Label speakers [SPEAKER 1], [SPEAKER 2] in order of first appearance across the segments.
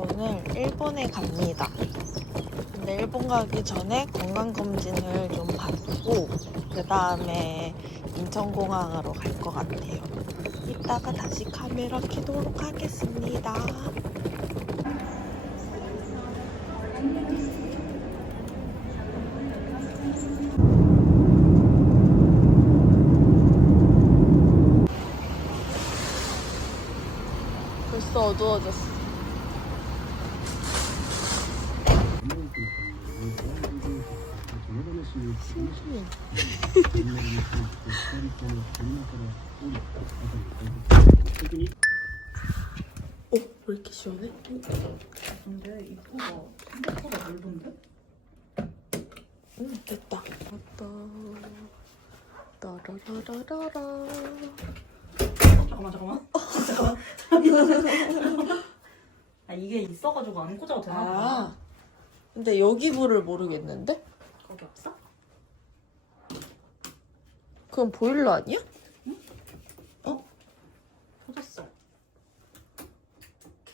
[SPEAKER 1] 오늘 일본에 갑니다. 근데 일본 가기 전에 건강검진을 좀 받고, 그 다음에 인천공항으로 갈 것 같아요. 이따가 다시 카메라 켜도록 하겠습니다. 벌써 어두워졌어. 어? 왜 이렇게 시원해?
[SPEAKER 2] 근데 입구가 생각보다 넓은데?
[SPEAKER 1] 응, 됐다. 왔다. 따라라라라라.
[SPEAKER 2] 잠깐만 잠깐만 잠깐만 아 이게 있어가지고 안 꽂아도 되나 봐
[SPEAKER 1] 아, 근데 여기 불을 모르겠는데?
[SPEAKER 2] 거기 없어?
[SPEAKER 1] 그럼 보일러 아니야?
[SPEAKER 2] 꽂았어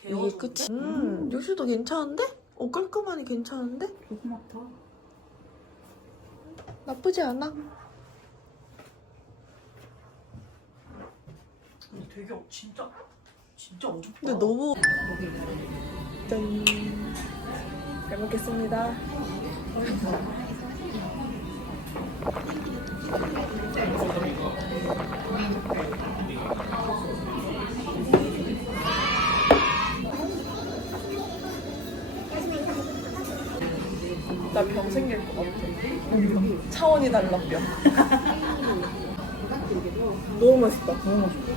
[SPEAKER 1] 이게 끝이? 음, 여기도 괜찮은데? 어, 깔끔하니 괜찮은데?
[SPEAKER 2] 조그맣다
[SPEAKER 1] 나쁘지 않아.
[SPEAKER 2] 근데 되게 어- 진짜 진짜 어둡다
[SPEAKER 1] 근데 너무. 짠. 잘 먹겠습니다. 나 병 생길 것 같아. 차원이 달라 병. 너무 맛있다. 너무 맛있다.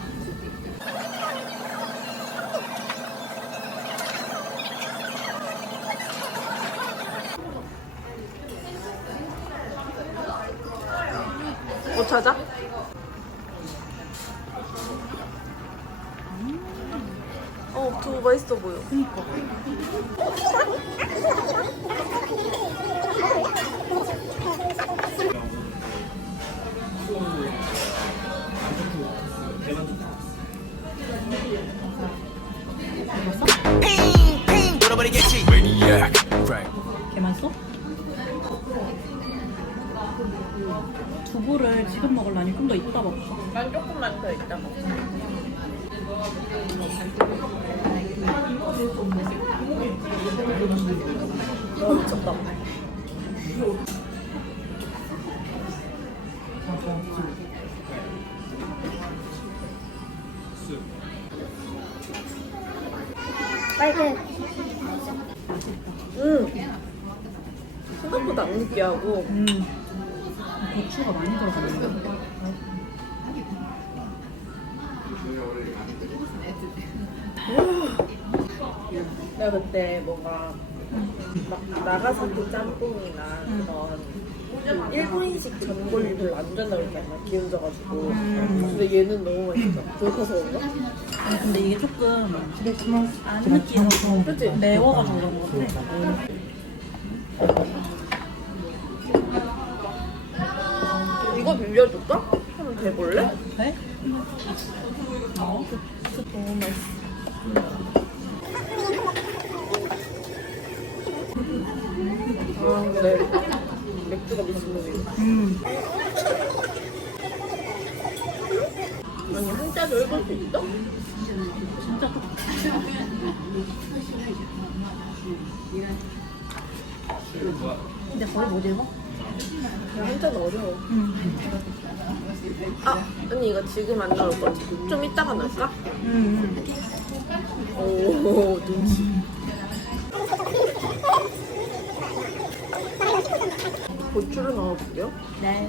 [SPEAKER 1] 맛있어 보여.
[SPEAKER 2] 그니까 써? 두부를 지금 먹을래 아니면 좀더 이따 먹을까?
[SPEAKER 1] 난 조금만 더 있다 미쳤다. 빨개. 음. 생각보다 안 느끼하고
[SPEAKER 2] 음
[SPEAKER 1] 내가 그때 뭔가 막 나가사키 짬뽕이나 그런 일본식 전골 별로 안 좋아한다고 했잖아 기운져가지고 근데 얘는 너무 맛있어 배고파서 그런가?
[SPEAKER 2] 아니 근데 이게 조금 안 느끼해서
[SPEAKER 1] 그치?
[SPEAKER 2] 매워가지고 그런 것 같아
[SPEAKER 1] 이거 빌려줄까? 한번 대볼래?
[SPEAKER 2] 네?
[SPEAKER 1] 너무 맛있어 아 근데 맥주가 미친놈이네
[SPEAKER 2] 음
[SPEAKER 1] 아니 한자도 읽을 수 있어?
[SPEAKER 2] 진짜 근데 거의 못 읽어?
[SPEAKER 1] 한자는 어려워
[SPEAKER 2] 음.
[SPEAKER 1] 아 언니 이거 지금 안 나올 거지? 좀 이따가 나올까?
[SPEAKER 2] 음.
[SPEAKER 1] 오 눈치 고추를 넣어볼게요
[SPEAKER 2] 네.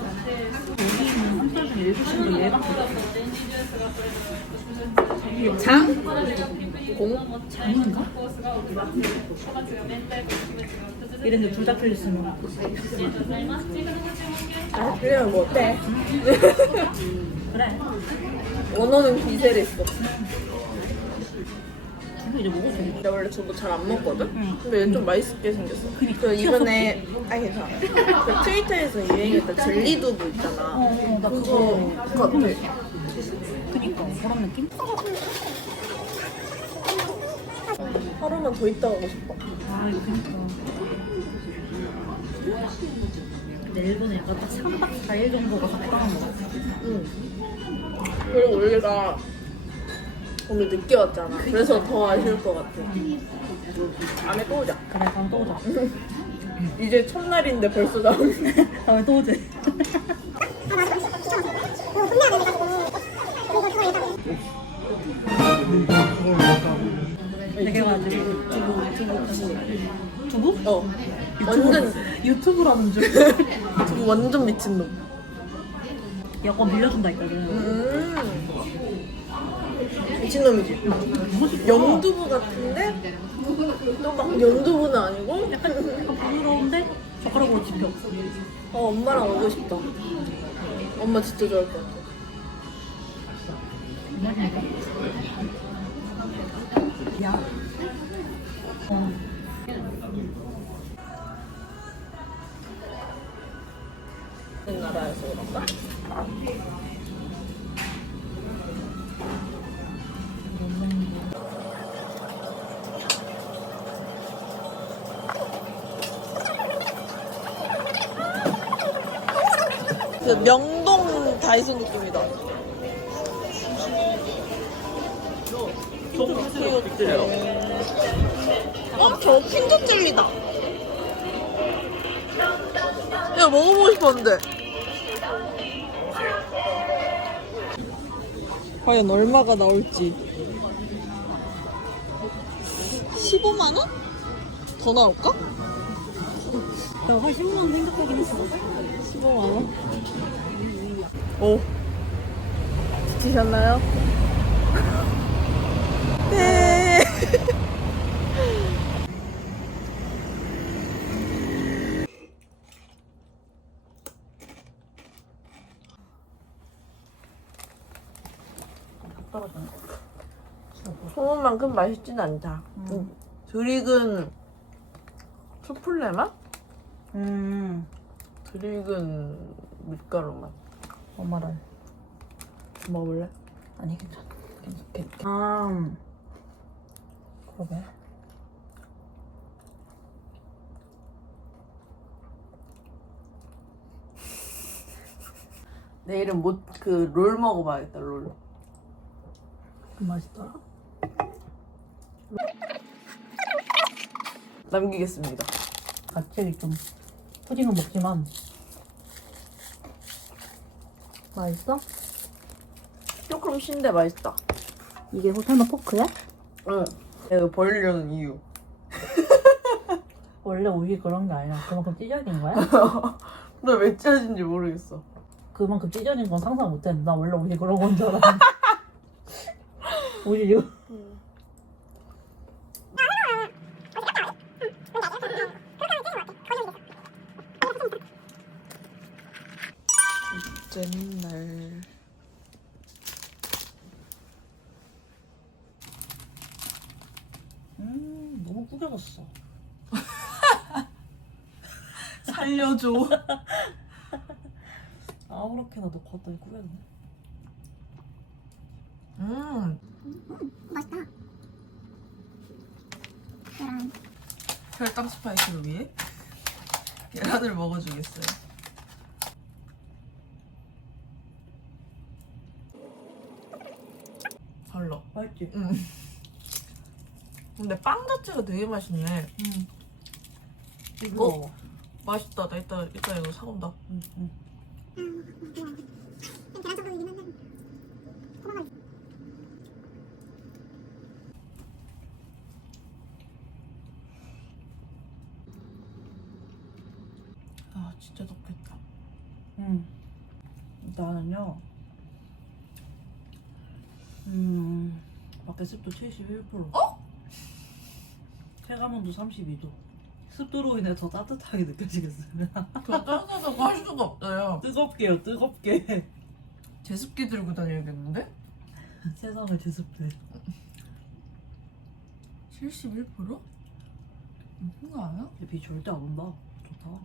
[SPEAKER 2] 여기는 한달 중에 7시인데 얘밖에 없어.
[SPEAKER 1] 장? 공?
[SPEAKER 2] 장인가? 이랬는데 둘다 틀렸으면
[SPEAKER 1] 아 그래요 뭐 어때?
[SPEAKER 2] 그래
[SPEAKER 1] 원어는 기세를 했어
[SPEAKER 2] 이제 먹을 수 있는
[SPEAKER 1] 나 원래 두부 잘안 먹거든?
[SPEAKER 2] 응.
[SPEAKER 1] 근데 얘좀 맛있게 생겼어.
[SPEAKER 2] 그니까.
[SPEAKER 1] 그 이번에, 아니 괜찮아. 그 트위터에서 유행했던 젤리 두부 있잖아.
[SPEAKER 2] 어, 나
[SPEAKER 1] 그거
[SPEAKER 2] 그거
[SPEAKER 1] 같아.
[SPEAKER 2] 그니까 그런 느낌?
[SPEAKER 1] 하루만 더 있다 가고 싶어.
[SPEAKER 2] 아 이거 그니까 근데 일본에 약간 딱 3박 4일 정도가 적당한 것 같아
[SPEAKER 1] 응. 그리고 우리가 오늘 늦게 왔잖아. 그래서 더 아쉬울 것 같아. 다음에 또 오자.
[SPEAKER 2] 그래 다음에 또 오자
[SPEAKER 1] 이제 첫날인데 벌써 나오네.
[SPEAKER 2] 다음에 또 오지 되게 많지 두부 두부 두부? 두부?
[SPEAKER 1] 어. 완전,
[SPEAKER 2] 유튜브라는 줄
[SPEAKER 1] 완전 미친놈.
[SPEAKER 2] 약간 밀려준다 했거든
[SPEAKER 1] 음. 미친놈이지. 연두부 같은데 또 막 연두부는 아니고
[SPEAKER 2] 약간 약간 부드러운데 젓가락으로 집혀
[SPEAKER 1] 어 엄마랑 오고 싶다. 엄마 진짜 좋아할 것 같아.
[SPEAKER 2] 야 어.
[SPEAKER 1] 나라에서 그런가? 그 명동 다이소 느낌이다. 어? 저 킨더 젤리다. 야 먹어보고 싶었는데. 과연 얼마가 나올지. 15만 원? 더 나올까?
[SPEAKER 2] 내가 한 10만 생각하긴 했어
[SPEAKER 1] 15만 원. 오. 지치셨나요? 네. 소문만큼 맛있진 않다.
[SPEAKER 2] 음.
[SPEAKER 1] 드릭은 수플레 맛?
[SPEAKER 2] 음
[SPEAKER 1] 드릭은 밀가루 맛.
[SPEAKER 2] 엄마를
[SPEAKER 1] 먹을래?
[SPEAKER 2] 아니 괜찮아 괜찮겠다 아 그러게
[SPEAKER 1] 내일은 못 그 롤 먹어봐야겠다 롤.
[SPEAKER 2] 그 맛있더라
[SPEAKER 1] 남기겠습니다.
[SPEAKER 2] 같이 좀 푸딩은 먹지만 맛있어?
[SPEAKER 1] 조금 신데 맛있다.
[SPEAKER 2] 이게 설마 포크야?
[SPEAKER 1] 응. 내가 버리려는 이유.
[SPEAKER 2] 원래 오이 그런 게 아니라 그만큼 찢어진 거야?
[SPEAKER 1] 나왜 짜진지 모르겠어.
[SPEAKER 2] 그만큼 찢어진 건 상상 못했는데 나 원래 오이 그런 건 줄 알았는데 오이 이거
[SPEAKER 1] 둘째 날.
[SPEAKER 2] 음 너무 구겨졌어
[SPEAKER 1] 살려 줘.
[SPEAKER 2] 아무렇게나 놓고 왔더니 구겨졌네
[SPEAKER 1] 음.
[SPEAKER 3] 맛있다. 계란.
[SPEAKER 1] 혈당 스파이크를 위해 계란을 먹어주겠어요. 달라.
[SPEAKER 2] 맛있지?
[SPEAKER 1] 응. 근데 빵 자체가 되게 맛있네.
[SPEAKER 2] 응
[SPEAKER 1] 이거?
[SPEAKER 2] 어?
[SPEAKER 1] 맛있다. 나 이따 이따 이거 사온다.
[SPEAKER 2] 응, 응.
[SPEAKER 1] 아 진짜 덥겠다.
[SPEAKER 2] 응. 나는요. 음. 밖에 습도 71%. 어? 체감온도 32도. 습도로 인해 더 따뜻하게 느껴지겠어요.
[SPEAKER 1] 그 따뜻하다고 할 수가 없어요.
[SPEAKER 2] 뜨겁게요, 뜨겁게.
[SPEAKER 1] 제습기 들고 다녀야겠는데?
[SPEAKER 2] 세상을 제습돼.
[SPEAKER 4] 71%? 높은 거 아니야?
[SPEAKER 2] 비 절대 안 온다. 좋다.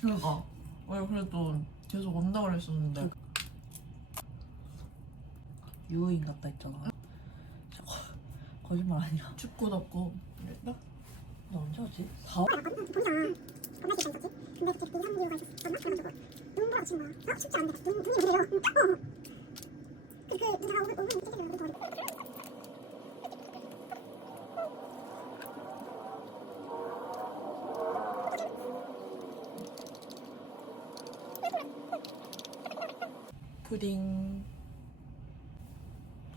[SPEAKER 4] 그러니까 원래 그래도 계속 온다 그랬었는데
[SPEAKER 2] 유효인 같다 했잖아. 거짓말 아니야.
[SPEAKER 4] 춥고 덥고 그랬다?
[SPEAKER 2] 나 언제 왔지? 4월?
[SPEAKER 3] 보니까 겁나 싫다 했었지 근데 그때 이상한 이유가 있었었나? 그래가지고 눈보라고 친 거야 어? 쉽지 않네 눈, 눈이 그래요 그, 그 누나가 찍히는 얼굴 더
[SPEAKER 4] 푸딩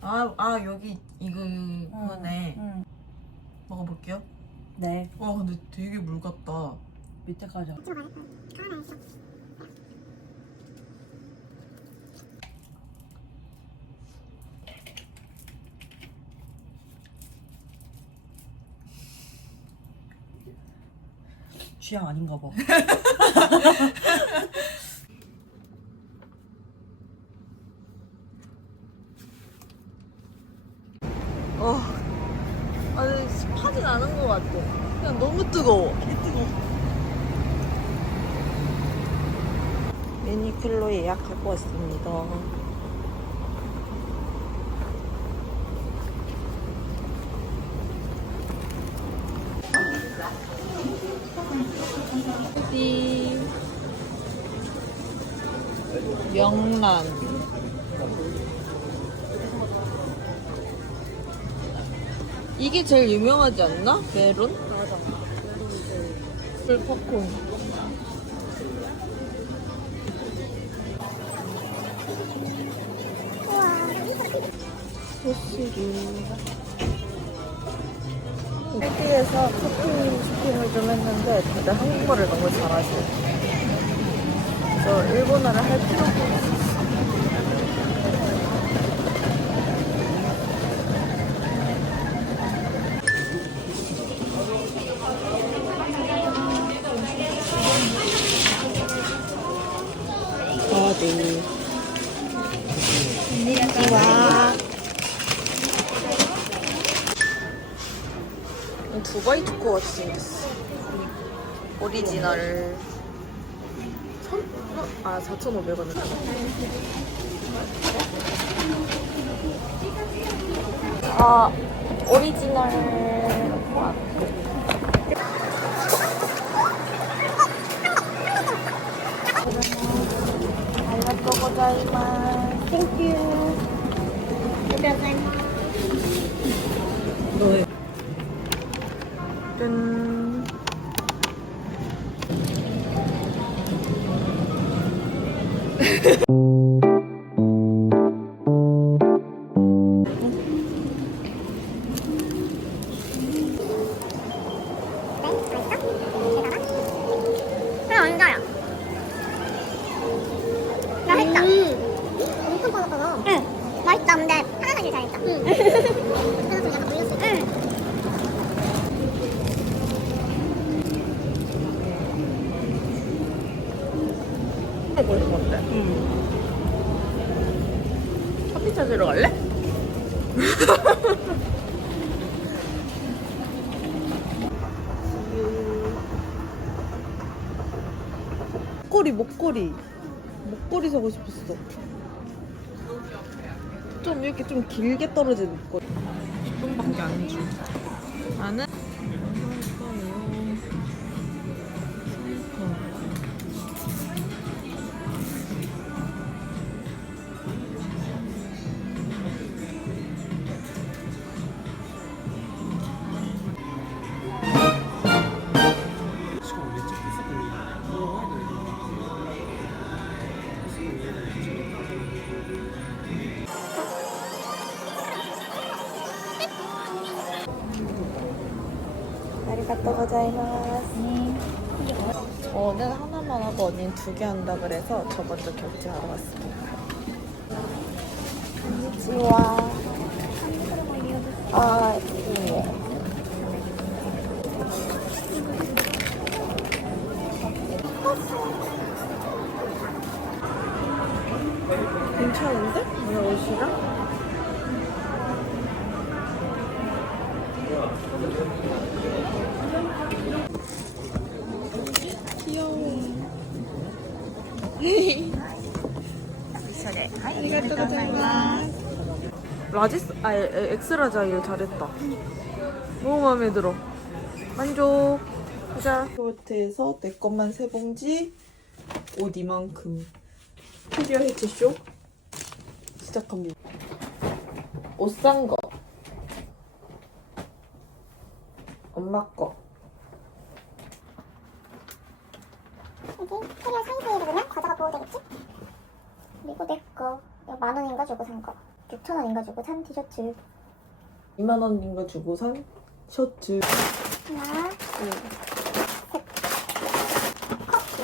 [SPEAKER 4] 아, 아 여기 이거네
[SPEAKER 2] 응.
[SPEAKER 4] 먹어볼게요
[SPEAKER 2] 네.
[SPEAKER 4] 와 근데 되게 물 같다
[SPEAKER 3] 있어
[SPEAKER 2] 취향 아닌가 봐.
[SPEAKER 1] 어, 아니 습하진 않은 것 같아. 그냥 너무 뜨거워. 뜨거워. 유니클로 예약하고 왔습니다. 띠 명란 이게 제일 유명하지 않나? 메론? 맞아. 불pop콘. 소스류. 여기에서 커피 쇼핑을 좀 했는데 다들 한국말을 너무 잘하시요 그래서 일본어를 할 필요가 없어. 같이 생겼어. 오리지널. 천? 어? 아, 4,500원. 아, 오리지널. 와. 알라또 고자이마스.
[SPEAKER 3] 땡큐
[SPEAKER 1] Yeah. 목걸이 목걸이 사고 싶었어. 좀 이렇게 좀 길게 떨어진 목걸이. 고자이마스. 저는 하나만 하고 언니는 두 개 한다 그래서 저 먼저 결제하러 왔습니다. 아, 예. 괜찮은데? 이 옷이랑? 라지스 아 에, 에, 엑스라 자 일 잘했다. 너무 마음에 들어. 만족. 가자. 호텔에서 내 것만 세 봉지 옷 이만큼. 캐리어 해치쇼 시작합니다. 옷 산 거. 엄마 거.
[SPEAKER 3] 이게 캐리어 사이즈에 입으면 과자가 보호되겠지? 그리고 내거 이거 만 원인가 주고 산 거. 6천 원인가 주고 산 티셔츠
[SPEAKER 1] 2만 원인가 주고 산 셔츠.
[SPEAKER 3] 하나, 둘, 셋. 커피.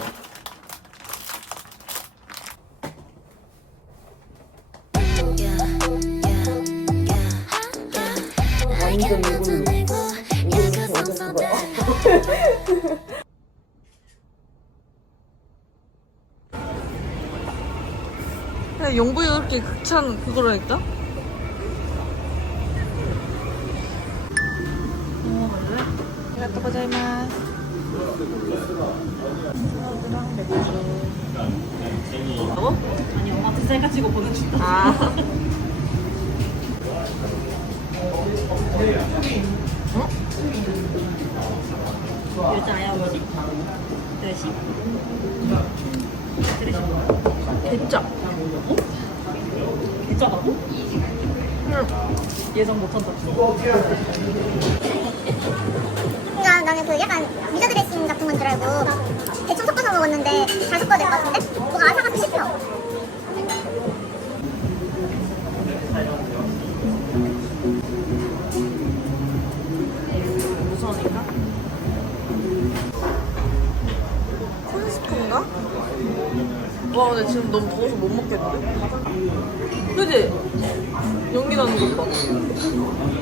[SPEAKER 1] 완전 이걸로. 이걸로 어제서 거야. 야, 용부이 이렇게 극찬. 소주랑 맥주. 뭐?
[SPEAKER 2] 아니 엄마한테 셀카 찍어 보내주고
[SPEAKER 1] 아.
[SPEAKER 2] 여자야 뭐지? 드레시? 드레시
[SPEAKER 1] 진짜.
[SPEAKER 2] 괜찮다고? 예상 못한다
[SPEAKER 3] 그러니까 나는 그 약간 미저 드레싱 같은 건 줄 알고 대충 섞어서 먹었는데 잘 섞어야 될 것 같은데? 뭐가 아삭아삭 씹혀.
[SPEAKER 2] 무서우니까
[SPEAKER 1] 콘스프인가? 와 근데 지금 너무 더워서 못 먹겠는데? 그지? 연기 나는 것 봐.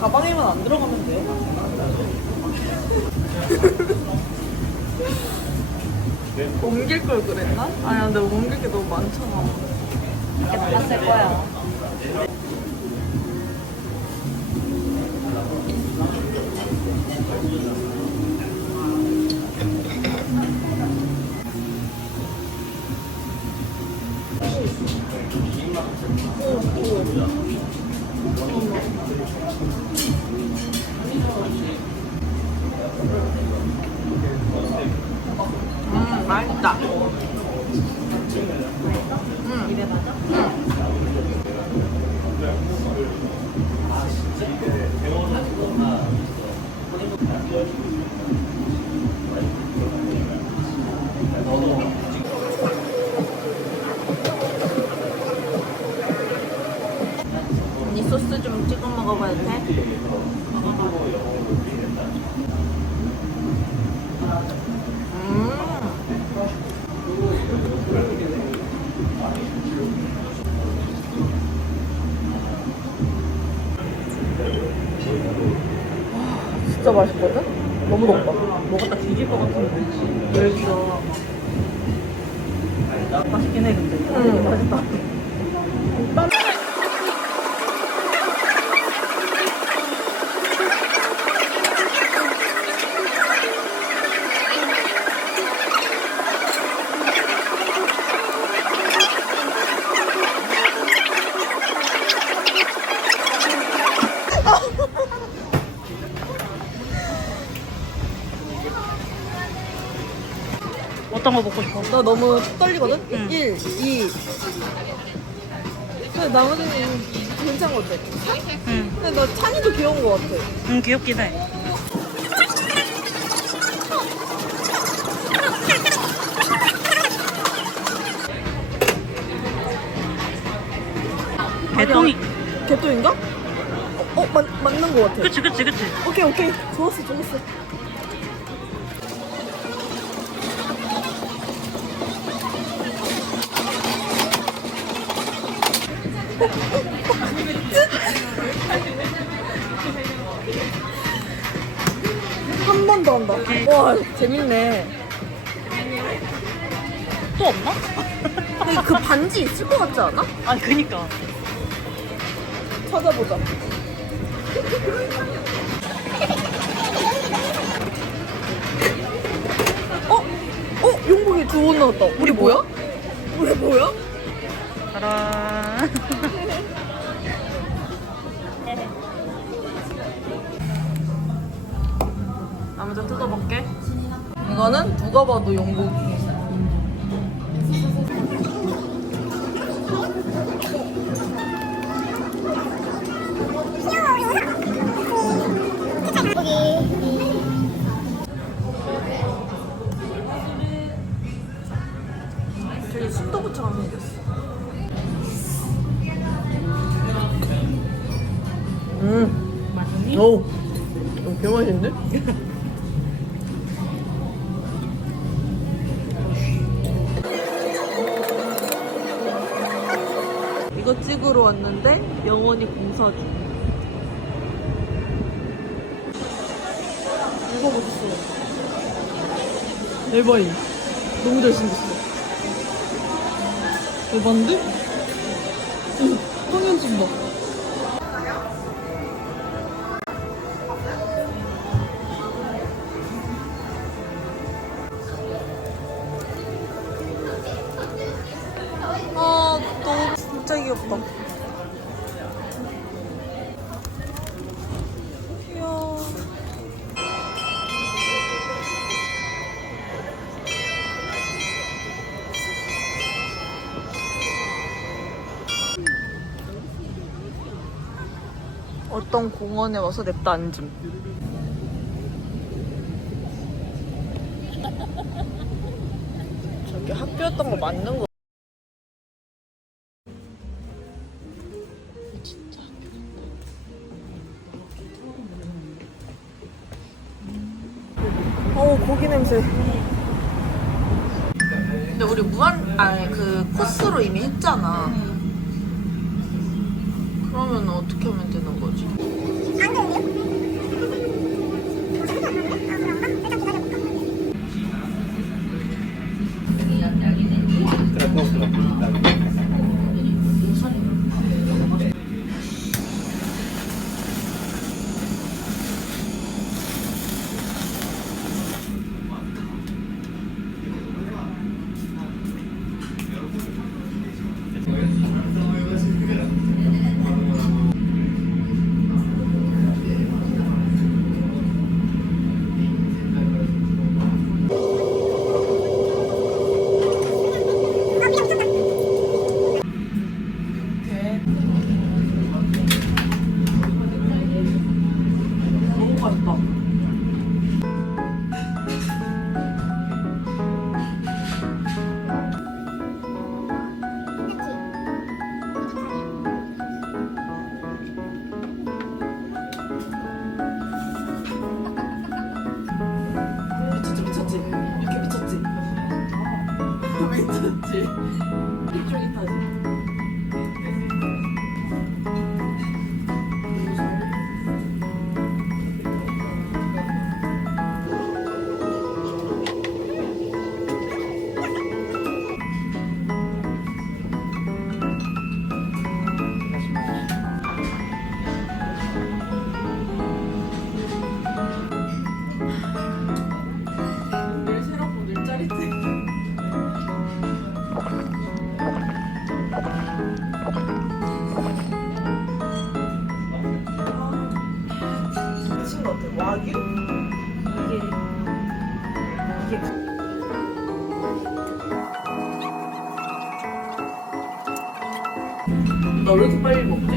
[SPEAKER 1] 가방에만 안 들어가면 돼. 옮길 걸 그랬나? 아니 근데 옮 너무 많잖아.
[SPEAKER 2] 이렇게 나갔을 거야
[SPEAKER 1] 음 진짜 맛있거든? 너무 덥다.
[SPEAKER 2] 먹었다 뒤질 것 같은데 왜 있어 맛있긴 해 근데
[SPEAKER 1] 응.
[SPEAKER 2] 맛있다
[SPEAKER 1] 나 너무 떨리거든? 1, 2. 근데 나머지는 괜찮은 것 같아.
[SPEAKER 2] 응,
[SPEAKER 1] 근데 나 찬이도 귀여운 것 같아.
[SPEAKER 2] 응 귀엽긴 해 개똥이
[SPEAKER 1] 개똥인가? 어, 어 맞, 맞는 것 같아.
[SPEAKER 2] 그치 그치 그치
[SPEAKER 1] 오케이, 오케이. 좋았어, 좋았어. 재밌네. 또 없나? 근데 그 반지 있을 것 같지 않아?
[SPEAKER 2] 아 그니까.
[SPEAKER 1] 찾아보자. 어? 어? 용복이 두번 나왔다. 우리 뭐야? 우리 뭐야?
[SPEAKER 2] 좀 뜯어볼게.
[SPEAKER 1] 이거는 누가 봐도 용복 대박이. 너무 잘생겼어. 대박인데? 응, 좀 봐. 어떤 공원에 와서 냅다 앉음. 저기 학교였던 거 맞는 거. 진짜 어우 고기 냄새. 근데 우리 무한 아니 그 코스로 이미 했잖아 그러면 어떻게 하면 되는 거지?
[SPEAKER 3] 안 되는데요?
[SPEAKER 2] 너 왜 이렇게 빨리 먹지?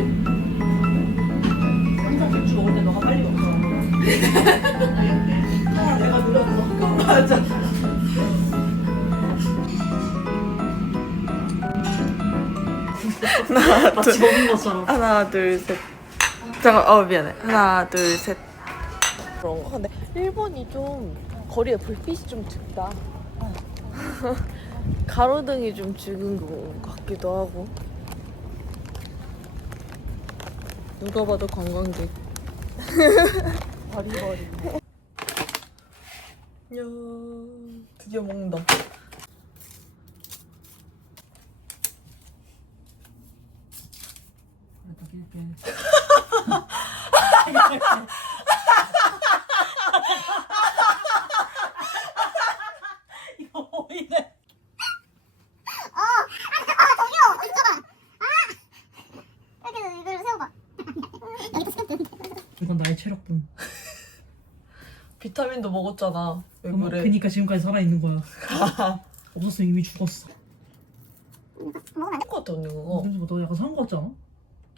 [SPEAKER 2] 항상 맥주 먹을 때 너가 빨리 먹잖아 항상 내가 느려서 맞아 마치 먹는 것처럼.
[SPEAKER 1] 하나 둘셋. 잠깐 어 미안해. 하나 둘셋. 그런 거. 근데 일본이 좀 거리에 불빛이 좀 짙다. 가로등이 좀 죽은 것 같기도 하고 누가 봐도 관광객. 버리버리. 야, 드디어 먹는다.
[SPEAKER 3] 어떻게
[SPEAKER 1] 먹었잖아. 왜
[SPEAKER 2] 그만-
[SPEAKER 1] 그래?
[SPEAKER 2] 그니까 지금까지 살아있는 거야. 없었으면 이미 죽었어.
[SPEAKER 1] 똑같아 언니
[SPEAKER 2] 어.
[SPEAKER 1] 그거.
[SPEAKER 2] 냄새 너 약간 산거 같지 않아?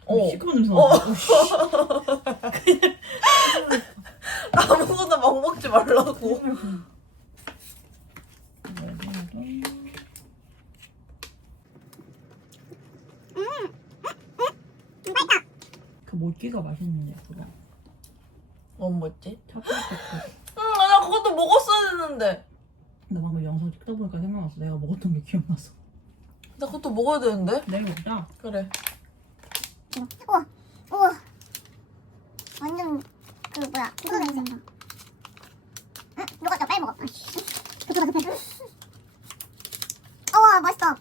[SPEAKER 1] 어.
[SPEAKER 2] 시큼한 냄새
[SPEAKER 1] 어.
[SPEAKER 2] 나지? 어, 씨.
[SPEAKER 1] 아무거나 막 먹지 말라고.
[SPEAKER 2] 그 몰기가 맛있는데 그거.
[SPEAKER 1] 뭐 먹지?
[SPEAKER 2] 차프리케.
[SPEAKER 1] 그것도 먹었어야 했는데.
[SPEAKER 2] 나 방금 영상 찍다 보니까 생각났어. 내가 먹었던 게 기억났어.
[SPEAKER 1] 나 그것도 먹어야 되는데.
[SPEAKER 2] 내일 먹자.
[SPEAKER 1] 그래.
[SPEAKER 3] 우와, 우와. 완전 그 뭐야 그거 냄새. 응? 녹았다 빨리 먹어. 급해 급해. 우와 맛있다.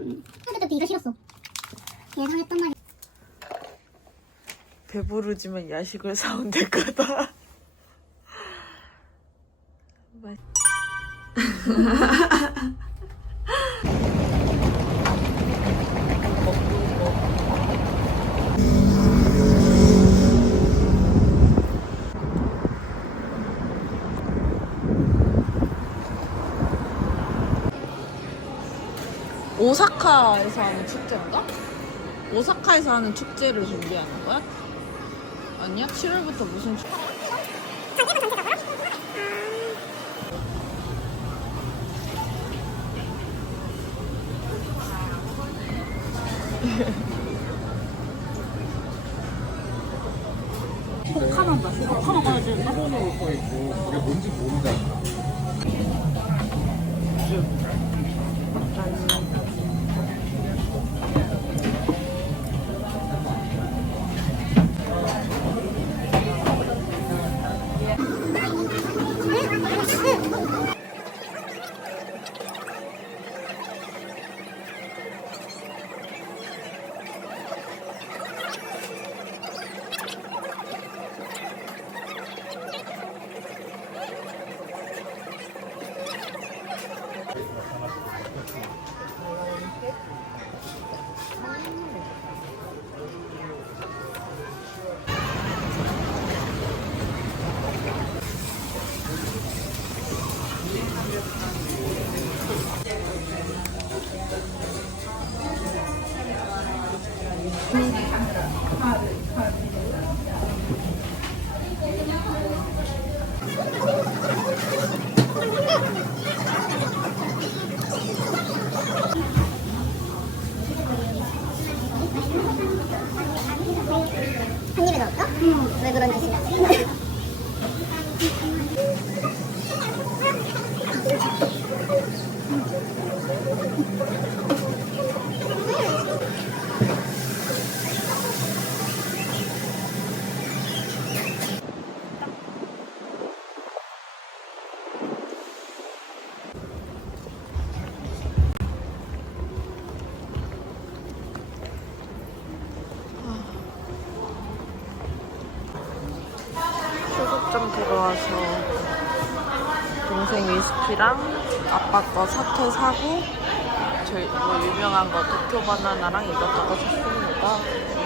[SPEAKER 3] 음. 그때부터 이거 싫었어. 예상했던 말이.
[SPEAKER 1] 배부르지만 야식을 사온될 거다. 맛- 오사카에서 하는 축제인가? 오사카에서 하는 축제를 준비하는 거야? 아니야? 7월부터 무슨 축제?
[SPEAKER 2] 혹하면 나 혹하면 가야 되는데?
[SPEAKER 3] 한 입에
[SPEAKER 1] 와서 동생 위스키랑 아빠 거 사태 사고 저희 뭐 유명한 거 도쿄 바나나랑 이것저것 샀습니다.